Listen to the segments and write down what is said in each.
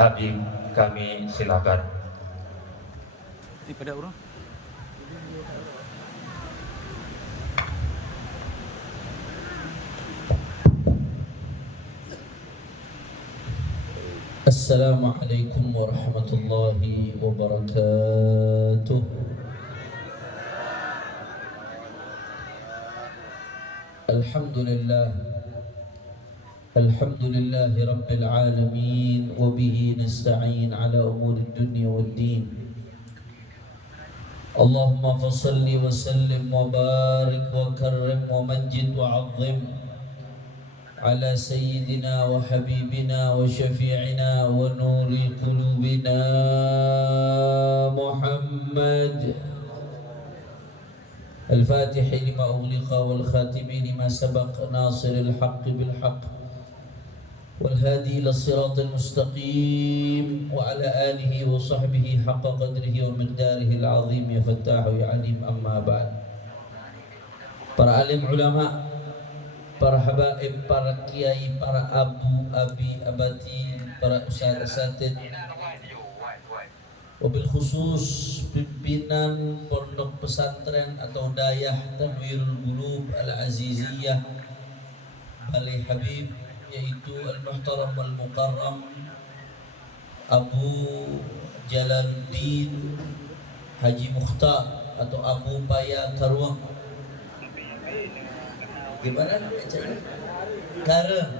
Habib, kami silakan. Pada orang. Assalamualaikum warahmatullahi wabarakatuh. Alhamdulillah. Alhamdulillahi rabbil alamin. Wabihi nasta'in ala umuri dunya wad din. Allahumma fasalli wa sallim wa barik wa karrim wa majid wa azim على سيدنا وحبيبنا وشفيعنا ونور قلوبنا محمد الفاتح لما أغلق والخاتم لما سبق ناصر الحق بالحق والهادي إلى الصراط المستقيم وعلى آله وصحبه حق قدره ومقداره العظيم يا فتاح يا عليم. أما بعد. Para alim ulama, para habaib, para kiai, para abu, abi, abati, para ustaz asatid, wabil khusus pimpinan pondok pesantren atau dayah Tanwirul Qulub Al-Aziziyah Balai Habib, yaitu Al-Muhtaram Wal-Mukarram Abu Jalaluddin Haji Mukhtar atau Abu Paya Karuang. Gimana bacanya? Kareng.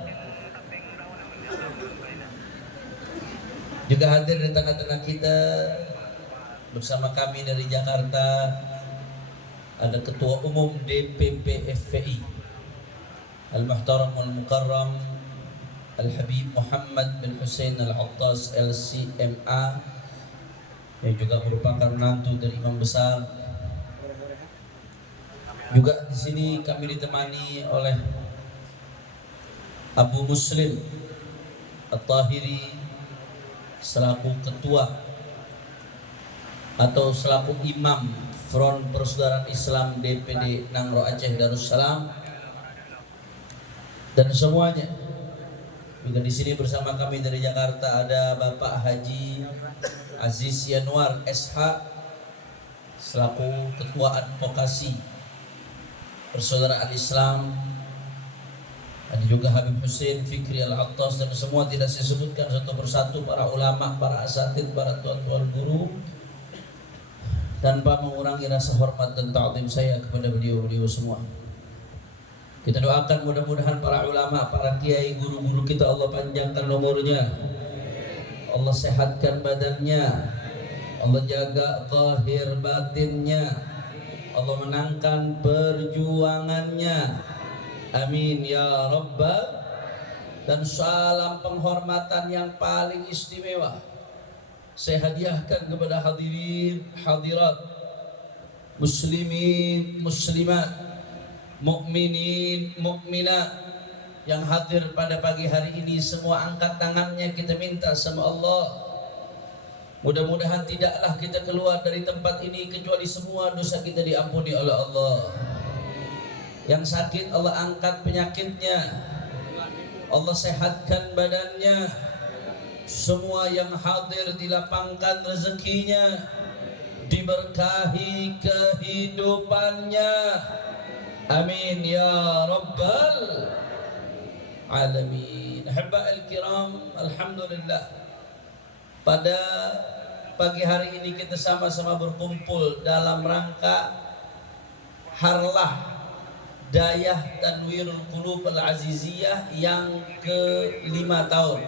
Juga hadir di tengah-tengah kita bersama kami dari Jakarta ada Ketua Umum DPP FPI Al-Muhtaram Al-Mukarram Al-Habib Muhammad bin Hussein Al-Attas LCMA, yang juga merupakan menantu dari Imam Besar. Juga di sini kami ditemani oleh Abu Muslim At-Tahiri selaku ketua atau selaku imam Front Persaudaraan Islam DPD Nangro Aceh Darussalam, dan semuanya. Juga di sini bersama kami dari Jakarta ada Bapak Haji Aziz Yanwar SH selaku ketua advokasi Persaudaraan Islam. Ada juga Habib Hussein Fikri Al-Attas, dan semua tidak saya sebutkan satu persatu, para ulama, para asatid, para tuan-tuan guru, tanpa mengurangi rasa hormat dan ta'zim saya kepada beliau-beliau semua. Kita doakan mudah-mudahan para ulama, para kiai, guru-guru kita Allah panjangkan umurnya, Allah sehatkan badannya, Allah jaga zahir batinnya, Allah menangkan perjuangannya. Amin ya Rabbal. Dan salam penghormatan yang paling istimewa saya hadiahkan kepada hadirin hadirat, muslimin muslimat, mukminin mukminat yang hadir pada pagi hari ini. Semua angkat tangannya, kita minta sama Allah, mudah-mudahan tidaklah kita keluar dari tempat ini kecuali semua dosa kita diampuni oleh Allah. Yang sakit Allah angkat penyakitnya, Allah sehatkan badannya. Semua yang hadir dilapangkan rezekinya, diberkahi kehidupannya. Amin ya Rabbal Alamin. Ahibba'il kiram, alhamdulillah, pada pagi hari ini kita sama-sama berkumpul dalam rangka harlah Dayah Tanwirul Qulub Al-Aziziyah yang ke-5 tahun,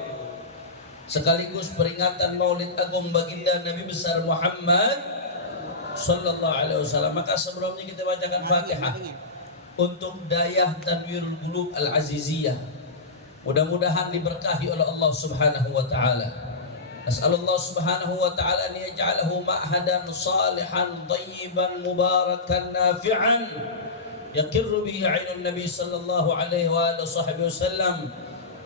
sekaligus peringatan Maulid Agung Baginda Nabi besar Muhammad sallallahu alaihi wasallam. Maka sebelumnya kita bacakan Fatihah untuk Dayah Tanwirul Qulub Al-Aziziyah. Mudah-mudahan diberkahi oleh Allah Subhanahu wa taala. Nas'alullah Subhanahu wa taala an yaj'alahu ma'hadan salihan thayyiban mubarakan nafi'an يقر به عين النبي صلى الله عليه وآله وصحبه وسلم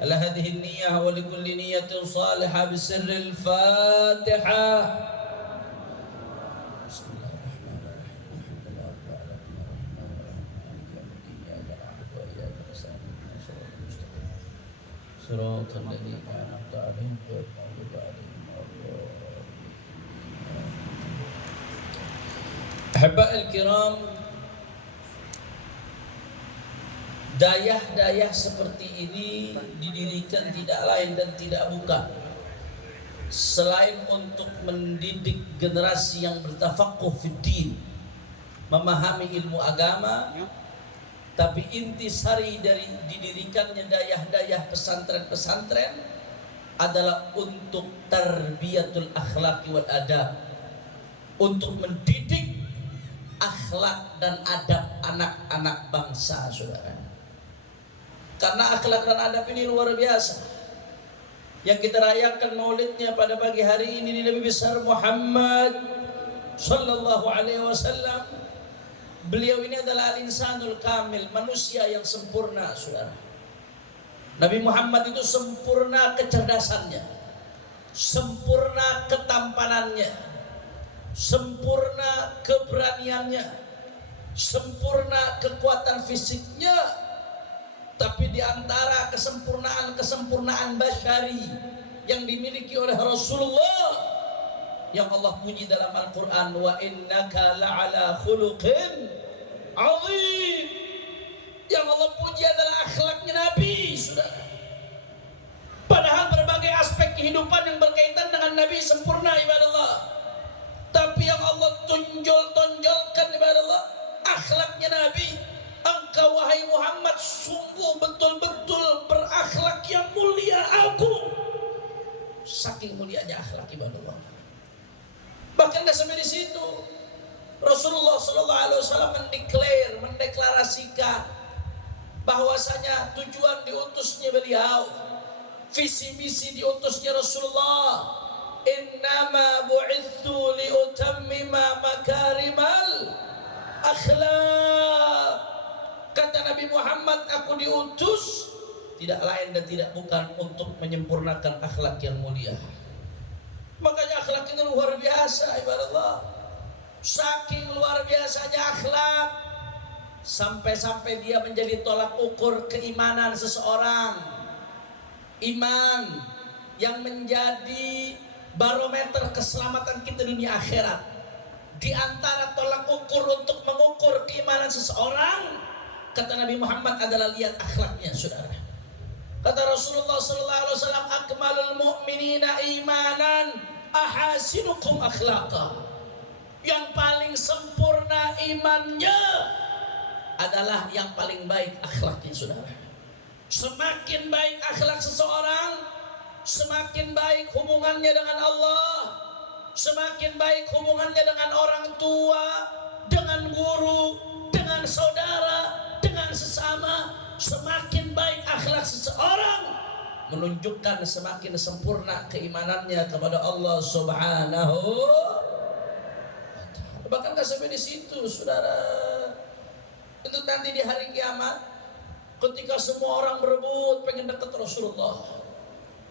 على هذه النية ولكل نية صالحة بسر الفاتحة. بسم الله الرحمن الرحيم. صراط الذين أنعمت عليهم غير المغضوب عليهم ولا الضالين. Ahibba al-kiram, dayah-dayah seperti ini didirikan tidak lain dan tidak bukan selain untuk mendidik generasi yang bertafaqquh fid din, memahami ilmu agama. Tapi intisari dari didirikannya dayah-dayah pesantren-pesantren adalah untuk tarbiyatul akhlaqi wal adab, untuk mendidik akhlak dan adab anak-anak bangsa, saudara. Karena akhlak dan adab ini luar biasa. Yang kita rayakan maulidnya pada pagi hari ini di Nabi besar Muhammad sallallahu alaihi wasallam. Beliau ini adalah al-insanul kamil, manusia yang sempurna, saudara. Nabi Muhammad itu sempurna kecerdasannya, sempurna ketampanannya, sempurna keberaniannya, sempurna kekuatan fisiknya. Tapi di antara kesempurnaan basyari yang dimiliki oleh Rasulullah, yang Allah puji dalam Al-Quran, wa innaka la'ala khuluqin azim, yang Allah puji adalah akhlaknya Nabi, saudara. Padahal berbagai aspek kehidupan yang berkaitan dengan Nabi sempurna, ibadallah. Tapi yang Allah tonjolkan, ibadallah, akhlaknya Nabi. Engkau wahai Muhammad sungguh betul-betul berakhlak yang mulia agung. Saking mulianya akhlak, ibadallah. Bahkan tidak sampai di situ, Rasulullah SAW mendeklarasikan bahwasanya tujuan diutusnya beliau, visi misi diutusnya Rasulullah, innama bu'ithu liutammima makarimal akhlak. Kata Nabi Muhammad, aku diutus tidak lain dan tidak bukan untuk menyempurnakan akhlak yang mulia. Makanya akhlak itu luar biasa, ibadallah. Saking luar biasanya akhlak, sampai-sampai dia menjadi tolak ukur keimanan seseorang. Iman yang menjadi barometer keselamatan kita dunia akhirat. Di antara tolak ukur untuk mengukur keimanan seseorang, kata Nabi Muhammad, adalah lihat akhlaknya, saudara. Kata Rasulullah SAW, akmalul mu'minina imanan ahasinukum akhlaqa. Yang paling sempurna imannya adalah yang paling baik akhlaknya, saudara. Semakin baik akhlak seseorang, semakin baik hubungannya dengan Allah, semakin baik hubungannya dengan orang tua, dengan guru, dengan saudara, dengan sesama. Semakin baik akhlak seseorang, menunjukkan semakin sempurna keimanannya kepada Allah Subhanahu wa Ta'ala. Bahkan gak sampai di situ, saudara. Itu nanti di hari kiamat, ketika semua orang berebut pengen dekat Rasulullah,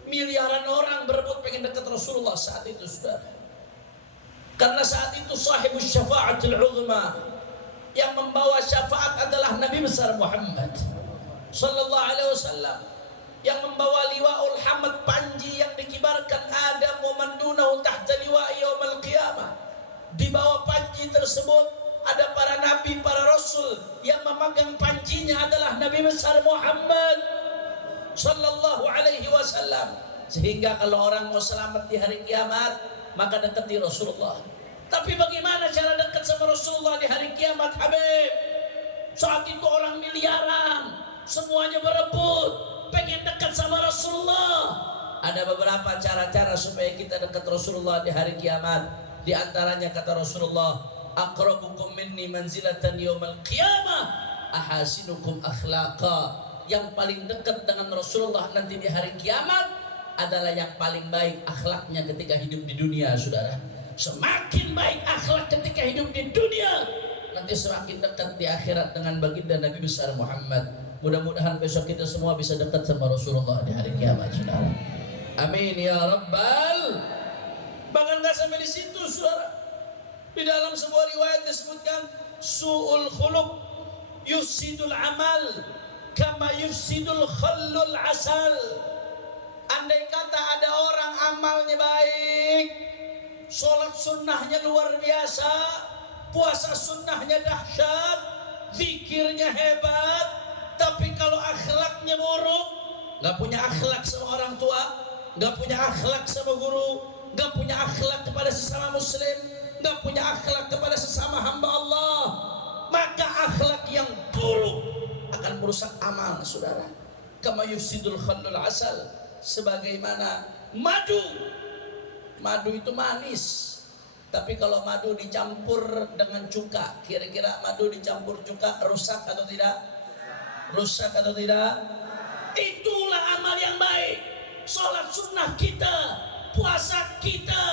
miliaran orang berebut pengen dekat Rasulullah saat itu, saudara. Karena saat itu sahibus syafa'atul uzma, yang membawa syafaat adalah Nabi besar Muhammad sallallahu alaihi wasallam, yang membawa liwaul hamd, panji yang dikibarkan Adam wa man dunahu tahta liwa'i yaumil qiyamah. Di bawah panji tersebut ada para nabi, para rasul. Yang memegang panjinya adalah Nabi besar Muhammad sallallahu alaihi wasallam. Sehingga kalau orang mau selamat di hari kiamat, maka dekati Rasulullah. Tapi bagaimana cara dekat sama Rasulullah di hari kiamat, Habib? Saat itu orang miliaran, semuanya berebut pengen dekat sama Rasulullah. Ada beberapa cara-cara supaya kita dekat Rasulullah di hari kiamat. Di antaranya kata Rasulullah, aqrabukum minni manzilatan yaumal qiyamah ahasinukum akhlaqa. Yang paling dekat dengan Rasulullah nanti di hari kiamat adalah yang paling baik akhlaknya ketika hidup di dunia, saudara. Semakin baik akhlak ketika hidup di dunia, nanti semakin dekat di akhirat dengan baginda Nabi besar Muhammad. Mudah-mudahan besok kita semua bisa dekat sama Rasulullah di hari kiamat, saudara. Amin ya rabbal. Bahkan gak sampai di situ, saudara. Di dalam sebuah riwayat disebutkan, su'ul khuluq yufsidul amal kama yufsidul khallul asal. Andai kata ada orang amalnya baik, sholat sunnahnya luar biasa, puasa sunnahnya dahsyat, zikirnya hebat, tapi kalau akhlaknya buruk, nggak punya akhlak sama orang tua, nggak punya akhlak sama guru, nggak punya akhlak kepada sesama muslim, nggak punya akhlak kepada sesama hamba Allah, maka akhlak yang buruk akan merusak amal, saudara. Kama yufsidul khallul asal, sebagaimana madu itu manis, tapi kalau madu dicampur dengan cuka, kira-kira madu dicampur cuka rusak atau tidak? Rusak atau tidak? Itulah amal yang baik. Sholat sunnah kita, puasa kita,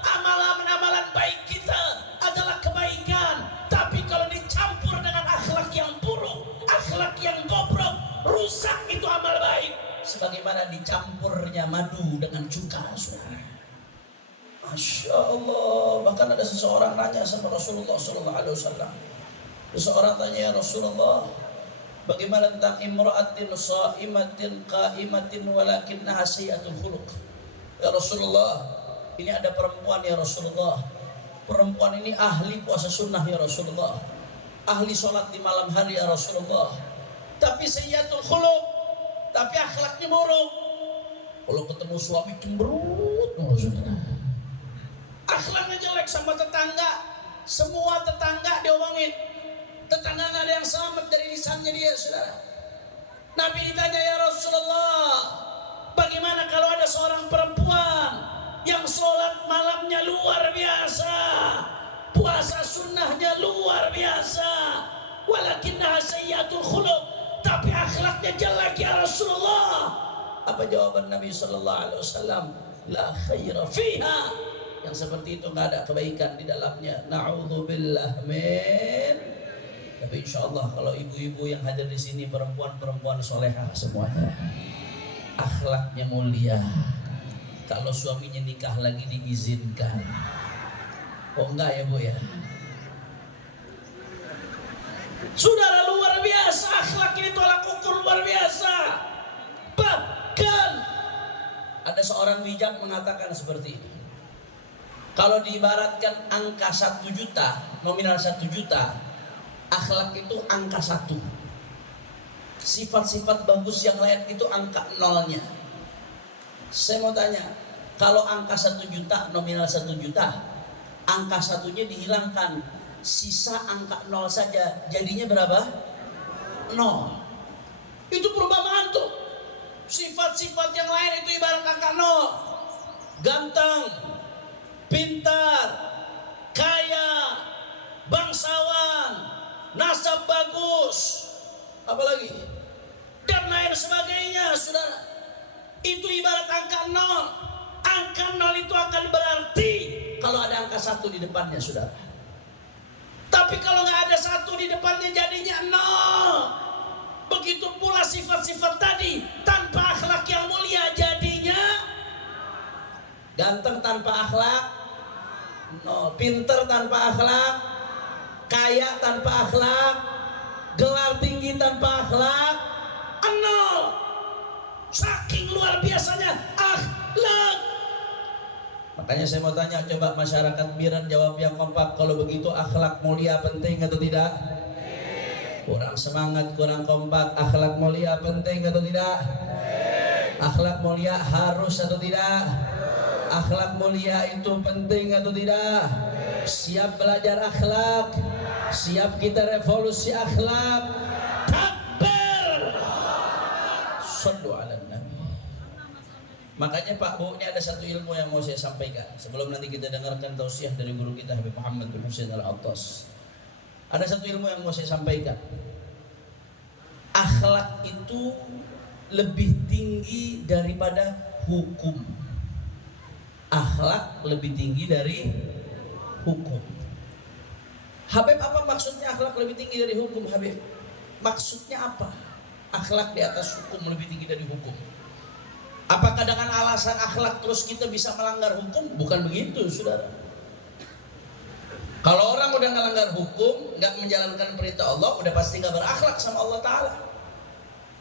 amalan-amalan baik kita adalah kebaikan. Tapi kalau dicampur dengan akhlak yang buruk, akhlak yang bobrok, rusak itu amal baik. Sebagaimana dicampurnya madu dengan cuka, saudara. Masya Allah. Bahkan ada seseorang nanya sama Rasulullah SAW. Seseorang tanya, ya Rasulullah, bagaimana tentang imra'atin sha'imatin qa'imatin walakinnaha sayyi'atul khuluq? Ya Rasulullah, ini ada perempuan ya Rasulullah. Perempuan ini ahli puasa sunnah ya Rasulullah, ahli sholat di malam hari ya Rasulullah, tapi sayyi'atul khuluq, tapi akhlaknya buruk. Kalau ketemu suami cemberut, saudara. Akhlaknya jelek sama tetangga, semua tetangga diomongin. Tetangga nggak ada yang selamat dari lisannya dia, saudara. Nabi ditanya, ya Rasulullah, bagaimana kalau ada seorang perempuan yang sholat malamnya luar biasa, puasa sunnahnya luar biasa, walakinnaha sayyi'atul khuluq, tapi akhlaknya jelek ya Rasulullah? Apa jawaban Nabi Sallallahu Alaihi Wasallam? La khaira fiha. Yang seperti itu nggak ada kebaikan di dalamnya. Na'udzubillah min. Tapi insya Allah kalau ibu-ibu yang hadir di sini perempuan-perempuan solehah semuanya, akhlaknya mulia. Kalau suaminya nikah lagi diizinkan. Oh enggak ya Bu ya? Saudara, luar biasa akhlak ini, tolak ukur luar biasa. Bahkan ada seorang bijak mengatakan seperti ini. Kalau diibaratkan angka 1 juta, nominal 1 juta, akhlak itu angka 1. Sifat-sifat bagus yang lain itu angka nolnya. Saya mau tanya, kalau angka 1 juta, nominal 1 juta, angka 1-nya dihilangkan, sisa angka 0 saja, jadinya berapa? 0. Itu perumpamaan tuh. Sifat-sifat yang lain itu ibarat angka 0. Ganteng, pintar, kaya, bangsawan, nasab bagus, apalagi dan lain sebagainya, saudara. Itu ibarat angka 0. Angka 0 itu akan berarti kalau ada angka 1 di depannya, saudara. Tapi kalau nggak ada 1 di depannya jadinya 0. Begitu pula sifat-sifat tadi, tanpa akhlak yang mulia jadinya ganteng tanpa akhlak 0, pinter tanpa akhlak, kaya tanpa akhlak, gelar tinggi tanpa akhlak 0. Saking luar biasanya akhlak. Makanya saya mau tanya, coba masyarakat Biren jawab yang kompak. Kalau begitu akhlak mulia penting atau tidak? Kurang semangat, kurang kompak. Akhlak mulia penting atau tidak? Akhlak mulia harus atau tidak? Akhlak mulia itu penting atau tidak? Siap belajar akhlak? Siap kita revolusi akhlak? Takbir! Sallu ala Nabi. Makanya Pak Bu, ini ada satu ilmu yang mau saya sampaikan sebelum nanti kita dengarkan tausiah dari guru kita Habib Muhammad bin Husain Al-Attas. Ada satu ilmu yang mau saya sampaikan. Akhlak itu lebih tinggi daripada hukum. Akhlak lebih tinggi dari hukum. Habib, apa maksudnya akhlak lebih tinggi dari hukum, Habib? Maksudnya apa? Akhlak di atas hukum, lebih tinggi dari hukum. Apakah dengan alasan akhlak terus kita bisa melanggar hukum? Bukan begitu, saudara. Kalau orang udah melanggar hukum, nggak menjalankan perintah Allah, udah pasti nggak berakhlak sama Allah Ta'ala.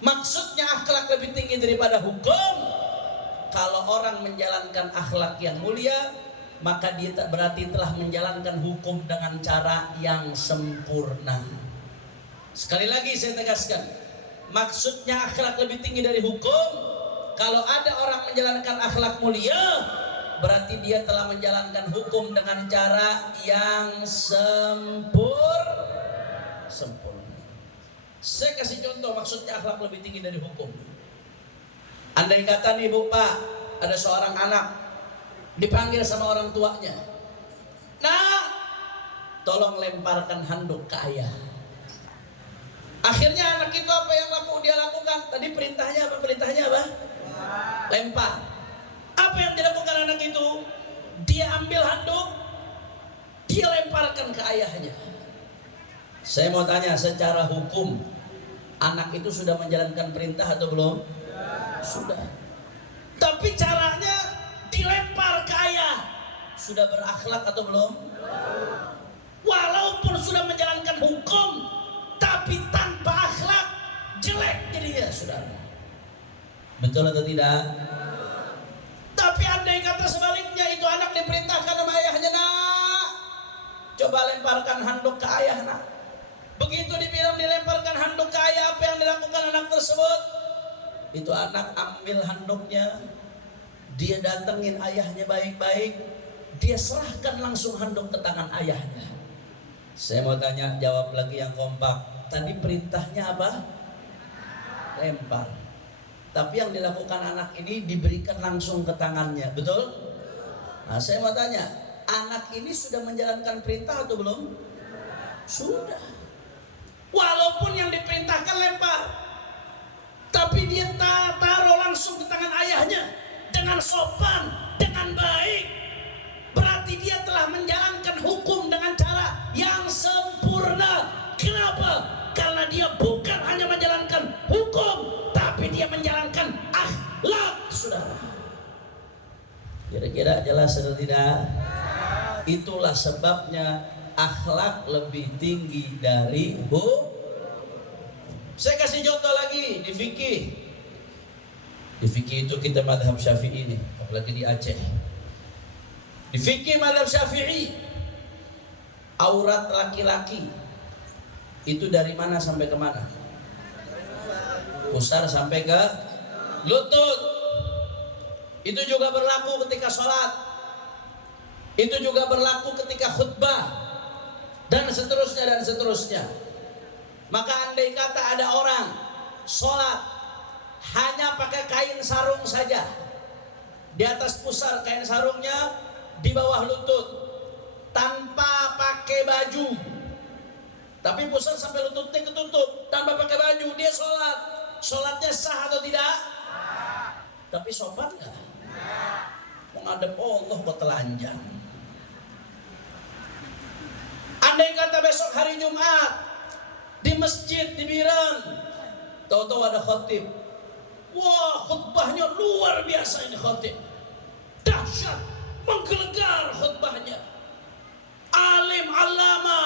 Maksudnya akhlak lebih tinggi daripada hukum, kalau orang menjalankan akhlak yang mulia, maka dia berarti telah menjalankan hukum dengan cara yang sempurna. Sekali lagi saya tegaskan, maksudnya akhlak lebih tinggi dari hukum. Kalau ada orang menjalankan akhlak mulia, berarti dia telah menjalankan hukum dengan cara yang sempurna. Saya kasih contoh maksudnya akhlak lebih tinggi dari hukum. Andai kata nih Bu Pak, ada seorang anak dipanggil sama orang tuanya, "Nak, tolong lemparkan handuk ke ayah." Akhirnya anak itu apa yang dia lakukan? Tadi perintahnya apa? Lempar. Apa yang dilakukan anak itu? Dia ambil handuk, dia lemparkan ke ayahnya. Saya mau tanya, secara hukum anak itu sudah menjalankan perintah atau belum? Sudah. Tapi caranya dilempar ke ayah, sudah berakhlak atau belum? Walaupun sudah menjalankan hukum, tapi tanpa akhlak, jelek jadinya, saudara. Betul atau tidak? Tapi andai kata sebaliknya, itu anak diperintahkan sama ayahnya, "Nak, coba lemparkan handuk ke ayah, nak." Begitu dibilang dilemparkan handuk ke ayah, apa yang dilakukan anak tersebut? Itu anak ambil handuknya, dia datengin ayahnya baik-baik, dia serahkan langsung handuk ke tangan ayahnya. Saya mau tanya, jawab lagi yang kompak. Tadi perintahnya apa? Lempar. Tapi yang dilakukan anak ini diberikan langsung ke tangannya, betul? Nah, saya mau tanya, anak ini sudah menjalankan perintah atau belum? Sudah. Walaupun yang diperintahkan lempar, tapi dia taruh langsung ke tangan ayahnya dengan sopan, dengan baik. Berarti dia telah menjalankan hukum dengan cara yang sempurna. Kenapa? Karena dia bukan hanya menjalankan hukum, tapi dia menjalankan akhlak, saudara. Kira-kira jelas atau tidak? Itulah sebabnya akhlak lebih tinggi dari hukum. Saya kasih contoh lagi di fikih. Di fikih itu kita madhab Syafi'i nih, apalagi di Aceh. Di fikih madhab Syafi'i, aurat laki-laki itu dari mana sampai ke mana? Pusar sampai ke lutut. Itu juga berlaku ketika sholat, itu juga berlaku ketika khutbah, dan seterusnya. Maka andai kata ada orang sholat hanya pakai kain sarung saja, di atas pusar kain sarungnya, di bawah lutut, tanpa pakai baju, tapi pusar sampai lututnya ketutup, tanpa pakai baju, dia sholat. Sholatnya sah atau tidak? Tapi sopan nggak? Menghadap Allah kok telanjang. Andai kata besok hari Jumat di masjid di Biren, tahu-tahu ada khatib, wah khutbahnya luar biasa, ini khatib dahsyat, menggelegar khutbahnya, alim alama,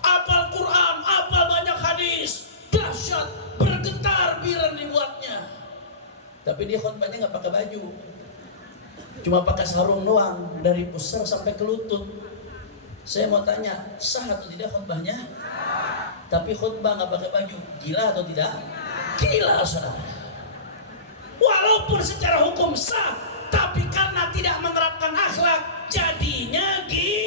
apal Quran, apal banyak hadis, dahsyat, bergetar Biren dibuatnya. Tapi dia khutbahnya nggak pakai baju, cuma pakai sarung doang dari pusar sampai ke lutut. Saya mau tanya, sah atau tidak khutbahnya? Tapi khutbah nggak pakai baju, gila atau tidak? Gila, saudara. Walaupun secara hukum sah, tapi karena tidak menerapkan akhlak, jadinya gila.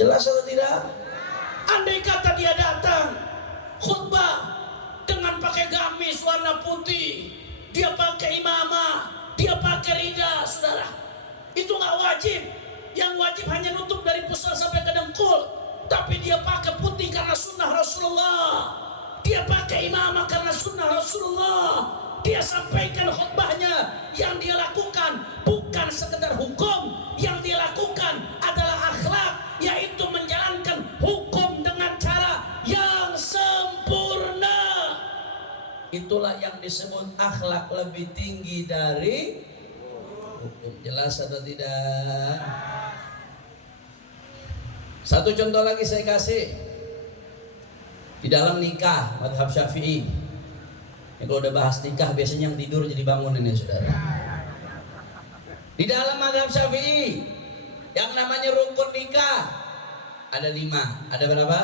Jelas atau tidak? Andai kata dia datang khutbah dengan pakai gamis warna putih, dia pakai imamah, dia pakai rida, saudara, itu nggak wajib. Yang wajib hanya nutup dari pusar sampai ke dengkul. Tapi dia pakai putih karena sunnah Rasulullah, dia pakai imamah karena sunnah Rasulullah. Dia sampaikan khutbahnya, yang dia lakukan bukan sekedar hukum, yang dia lakukan adalah akhlak, yaitu menjalankan hukum dengan cara yang sempurna. Itulah yang disebut akhlak lebih tinggi dari hukum. Jelas atau tidak? Satu contoh lagi saya kasih. Di dalam nikah madhab Syafi'i, Ya, kalau udah bahas nikah biasanya yang tidur jadi bangun ini saudara. Di dalam mazhab Syafi'i yang namanya rukun nikah ada 5. Ada berapa?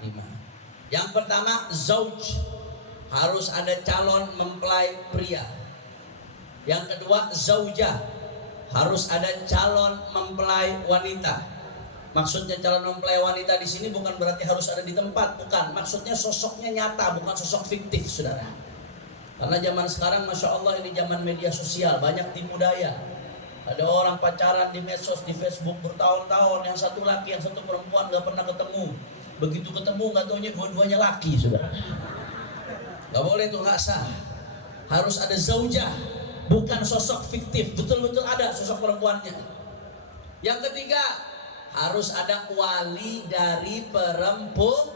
5. Yang pertama zauj, harus ada calon mempelai pria. Yang kedua zaujah, harus ada calon mempelai wanita. Maksudnya calon mempelai wanita di sini bukan berarti harus ada di tempat, bukan. Maksudnya sosoknya nyata, bukan sosok fiktif, saudara. Karena zaman sekarang, masya Allah, ini zaman media sosial, banyak tipu daya. Ada orang pacaran di medsos, di Facebook bertahun-tahun, yang satu laki, yang satu perempuan, nggak pernah ketemu. Begitu ketemu, nggak taunya dua-duanya laki, saudara. Nggak boleh itu, nggak sah. Harus ada zaujah, bukan sosok fiktif, betul-betul ada sosok perempuannya. Yang ketiga, harus ada wali dari perempuan.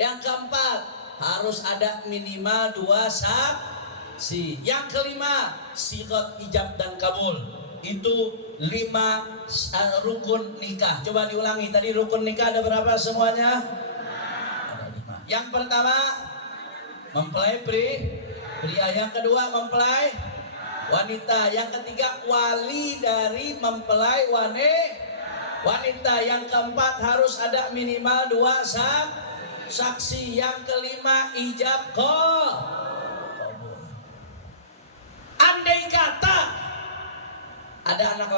Yang keempat, harus ada minimal 2 saksi. Yang kelima, sigat ijab dan kabul. Itu 5 rukun nikah. Coba diulangi, tadi rukun nikah ada berapa semuanya? Ada 5. Yang pertama, mempelai pria. Yang kedua, mempelai wanita. Yang ketiga, wali dari mempelai wanita. Yang keempat, harus ada minimal 2 saksi. Yang kelima, ijab kabul. Andai kata ada anak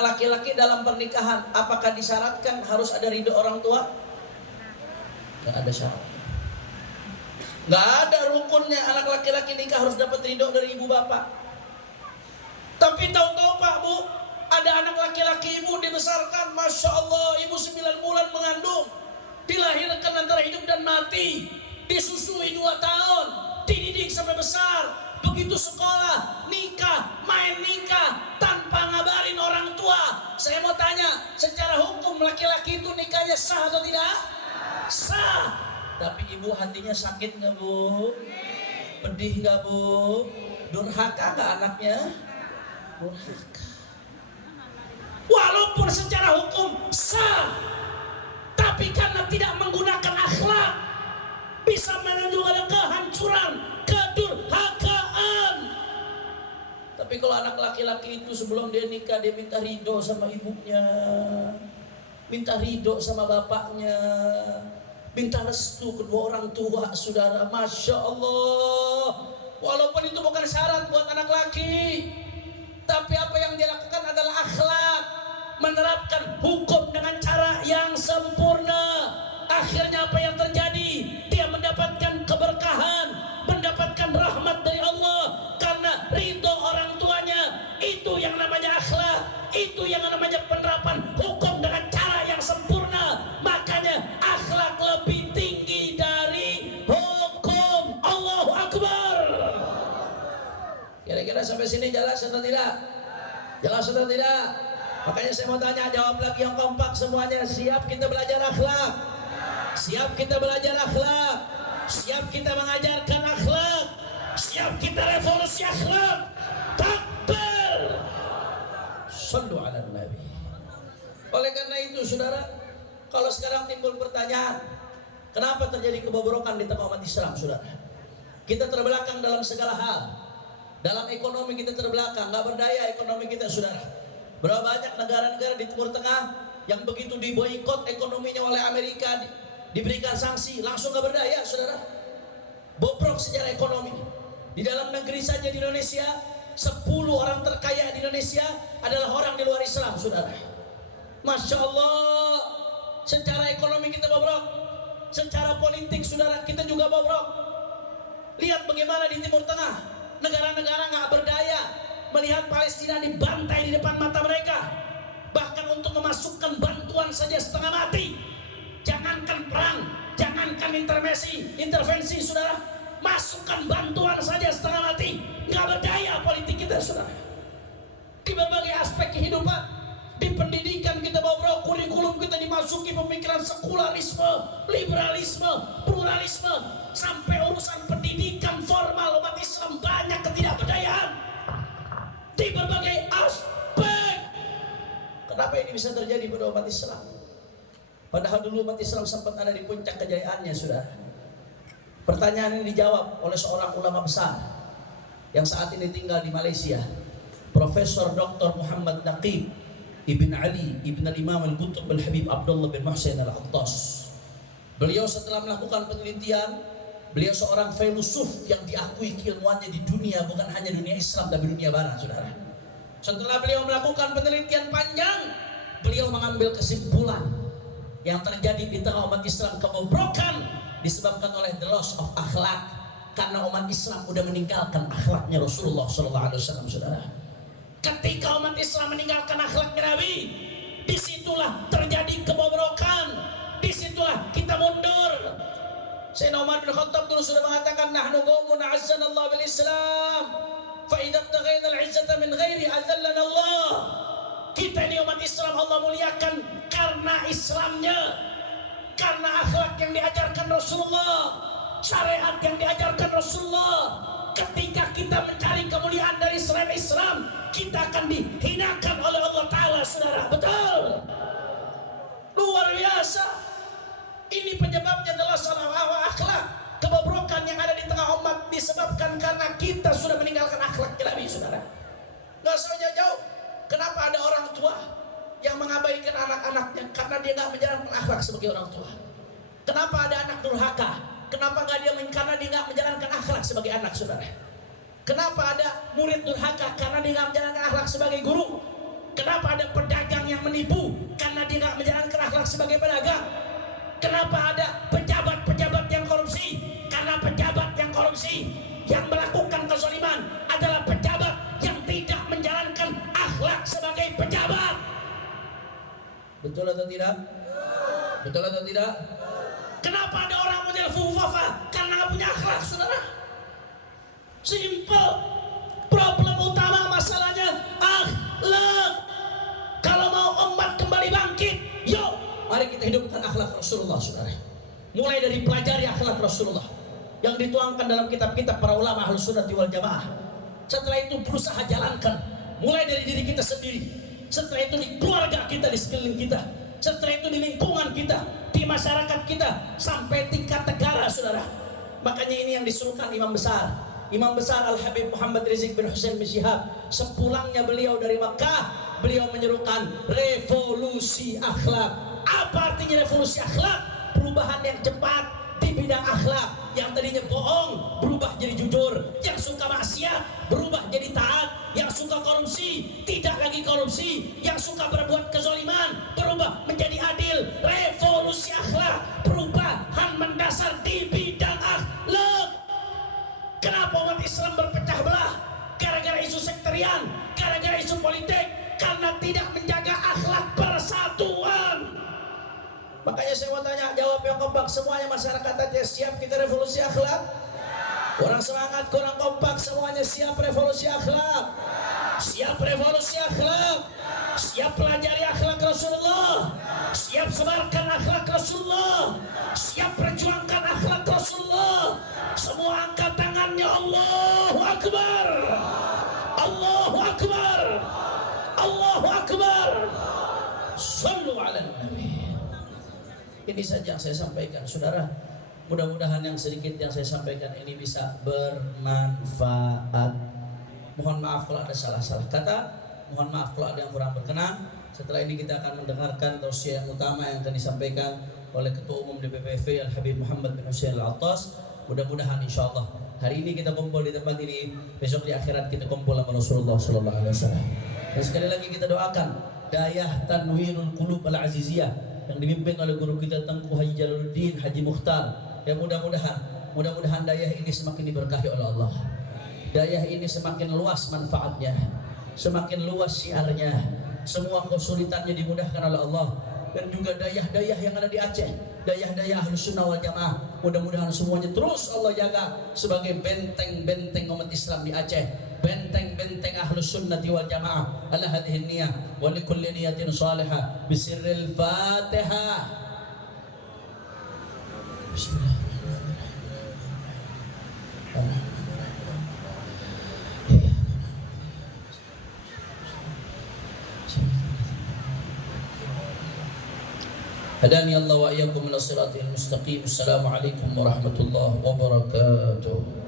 laki-laki dalam pernikahan, apakah disyaratkan harus ada ridho orang tua? Gak ada syarat. Gak ada rukunnya anak laki-laki nikah harus dapat ridho dari ibu bapak. Tapi tahu-tahu Pak Bu, ada anak laki-laki ibu dibesarkan, masya Allah, ibu 9 bulan mengandung, dilahirkan antara hidup dan mati, disusui 2 tahun, dididik sampai besar, begitu sekolah, nikah, main nikah, tanpa ngabarin orang tua. Saya mau tanya, secara hukum laki-laki itu nikahnya sah atau tidak? Sah. Tapi ibu hatinya sakit nggak Bu? Pedih nggak Bu? Durhaka nggak anaknya? Durhaka. Walaupun secara hukum sah, tapi karena tidak menggunakan akhlak, bisa menunjukkan ada kehancuran, kedurhakaan. Tapi kalau anak laki-laki itu sebelum dia nikah, dia minta ridho sama ibunya, minta ridho sama bapaknya, minta restu kedua orang tua, saudara. Masya Allah. Walaupun itu bukan syarat buat anak laki, tapi apa yang dia lakukan adalah akhlak, menerapkan hukum dengan cara yang sempurna. Akhirnya apa yang terjadi? Dia mendapatkan keberkahan, mendapatkan rahmat dari Allah karena ridho orang tuanya. Itu yang namanya akhlak, itu yang namanya penerapan hukum dengan cara yang sempurna. Makanya akhlak lebih tinggi dari hukum. Allahu Akbar. Kira-kira sampai sini jelas atau tidak? Jelas atau tidak? Makanya saya mau tanya, jawab lagi yang kompak semuanya. Siap kita belajar akhlak? Siap kita belajar akhlak? Siap kita mengajarkan akhlak? Siap kita revolusi akhlak? Takbir! Sallu ala Nabi. Oleh karena itu saudara, kalau sekarang timbul pertanyaan, kenapa terjadi kebobrokan di tengah umat Islam, saudara? Kita terbelakang dalam segala hal. Dalam ekonomi kita terbelakang, nggak berdaya ekonomi kita, saudara. Berapa banyak negara-negara di Timur Tengah yang begitu diboikot ekonominya oleh Amerika, diberikan sanksi, langsung nggak berdaya, saudara. Bobrok secara ekonomi. Di dalam negeri saja di Indonesia, 10 orang terkaya di Indonesia adalah orang di luar Islam, saudara. Masya Allah. Secara ekonomi kita bobrok, secara politik, saudara, kita juga bobrok. Lihat bagaimana di Timur Tengah, negara-negara nggak berdaya melihat Palestina dibantai di depan mata mereka. Bahkan untuk memasukkan bantuan saja setengah mati. Jangankan perang, jangankan intervensi, saudara. Masukkan bantuan saja setengah mati. Nggak berdaya politik kita, saudara. Di berbagai aspek kehidupan, di pendidikan kita bobrok, kurikulum kita dimasuki pemikiran sekularisme, liberalisme, pluralisme, sampai urusan pendidikan formal umat Islam banyak ketidakberdayaan di berbagai aspek. Kenapa ini bisa terjadi pada umat Islam? Padahal dulu umat Islam sempat ada di puncak kejayaannya, saudara. Pertanyaan ini dijawab oleh seorang ulama besar yang saat ini tinggal di Malaysia, Profesor Dr. Muhammad Naqib Ibn Ali Ibn al-Imam al-Qutb al-Habib Abdullah bin Muhsin al-Attas. Beliau setelah melakukan penelitian, beliau seorang filosof yang diakui keilmuannya di dunia, bukan hanya dunia Islam tapi dunia barat, saudara. Setelah beliau melakukan penelitian panjang, beliau mengambil kesimpulan yang terjadi di tengah umat Islam kebobrokan disebabkan oleh the loss of akhlak, karena umat Islam udah meninggalkan akhlaknya Rasulullah SAW, saudara. Ketika umat Islam meninggalkan akhlaknya Nabi, disitulah terjadi kebobrokan, disitulah kita mundur. Sayyidina Umar bin Khattab dulu sudah mengatakan, nahnu qaumun azzanallahu bil Islam, fa idza ibtaghaina al-izzata min ghairi azallana Allah. Kita ini umat Islam Allah muliakan karena Islamnya, karena akhlak yang diajarkan Rasulullah, syariat yang diajarkan Rasulullah. Ketika kita mencari kemuliaan dari selain Islam, kita akan dihinakan oleh Allah Ta'ala, saudara. Betul, luar biasa. Ini penyebabnya adalah salah akhlak. Kebobrokan yang ada di tengah umat disebabkan karena kita sudah meninggalkan akhlak Nabi, saudara. Gak usah jauh-jauh. Kenapa ada orang tua yang mengabaikan anak-anaknya karena dia nggak menjalankan akhlak sebagai orang tua? Kenapa ada anak durhaka? Kenapa nggak dia karena dia nggak menjalankan akhlak sebagai anak, saudara? Kenapa ada murid durhaka? Karena dia nggak menjalankan akhlak sebagai guru. Kenapa ada pedagang yang menipu? Karena dia nggak menjalankan akhlak sebagai pedagang. Kenapa ada pejabat-pejabat yang korupsi? Karena pejabat yang korupsi, yang melakukan kezaliman adalah pejabat yang tidak menjalankan akhlak sebagai pejabat. Betul atau tidak? Betul atau tidak? Kenapa ada orang model fufafa? Karena nggak punya akhlak, saudara. Simple. Problem utama masalahnya akhlak. Kalau mau umat kembali bangkit, yuk, mari kita hidupkan akhlak Rasulullah, saudara. Mulai dari pelajari akhlak Rasulullah yang dituangkan dalam kitab-kitab para ulama Ahlus Sunnah wal Jamaah. Setelah itu berusaha jalankan, mulai dari diri kita sendiri. Setelah itu di keluarga kita, di sekeliling kita. Setelah itu di lingkungan kita, di masyarakat kita, sampai tingkat negara, saudara. Makanya ini yang disuruhkan Imam Besar Al-Habib Muhammad Rizik bin Husain bin Syihab. Sepulangnya beliau dari Makkah, beliau menyerukan revolusi akhlak. Apa artinya revolusi akhlak? Perubahan yang cepat di bidang akhlak. Yang tadinya bohong berubah jadi jujur, yang suka maksiat berubah jadi taat, yang suka korupsi tidak lagi korupsi, yang suka berbuat kezaliman berubah menjadi adil. Revolusi akhlak, perubahan mendasar di bidang akhlak. Kenapa umat Islam berpecah belah? Gara-gara isu sektarian, gara-gara isu politik, karena tidak menjaga akhlak persatuan. Makanya saya mau tanya, jawab yang kompak semuanya. Masyarakat Aceh siap kita revolusi akhlak? Orang semangat, kurang kompak semuanya. Siap revolusi akhlak? Siap revolusi akhlak? Siap pelajari akhlak Rasulullah? Siap sebarkan akhlak Rasulullah? Siap perjuangkan akhlak Rasulullah? Semua angkat tangannya. Allahu Akbar, Allahu Akbar, Allahu Akbar. Sallu ala Nabi. Ini saja yang saya sampaikan, saudara. Mudah-mudahan yang sedikit yang saya sampaikan ini bisa bermanfaat. Mohon maaf kalau ada salah-salah kata, mohon maaf kalau ada yang kurang berkenan. Setelah ini kita akan mendengarkan tausiah yang utama yang akan disampaikan oleh Ketua Umum DPPV Al-Habib Muhammad bin Husain Al-Attas. Mudah-mudahan insya Allah hari ini kita kumpul di tempat ini, besok di akhirat kita kumpul sama Rasulullah SAW. Dan sekali lagi kita doakan Dayah Tanwirul Qulub Al-Aziziyah yang dipimpin oleh guru kita Tengku Haji Jalaluddin Haji Mukhtar. Ya mudah-mudahan dayah ini semakin diberkahi oleh Allah. Dayah ini semakin luas manfaatnya, semakin luas syiarnya, semua kesulitannya dimudahkan oleh Allah. Dan juga dayah-dayah yang ada di Aceh, dayah-dayah Ahlus Sunnah wal Jamaah, mudah-mudahan semuanya terus Allah jaga sebagai benteng-benteng umat Islam di Aceh, benteng-benteng Ahlus Sunnah wal Jamaah. Ala hadhihi niyah wa likulli niyatin salihah bisirril Fatihah. Bismillahirrahmanirrahim. Hadani Allah wa iyyakum ila siratal mustaqim. Assalamualaikum warahmatullahi wabarakatuh.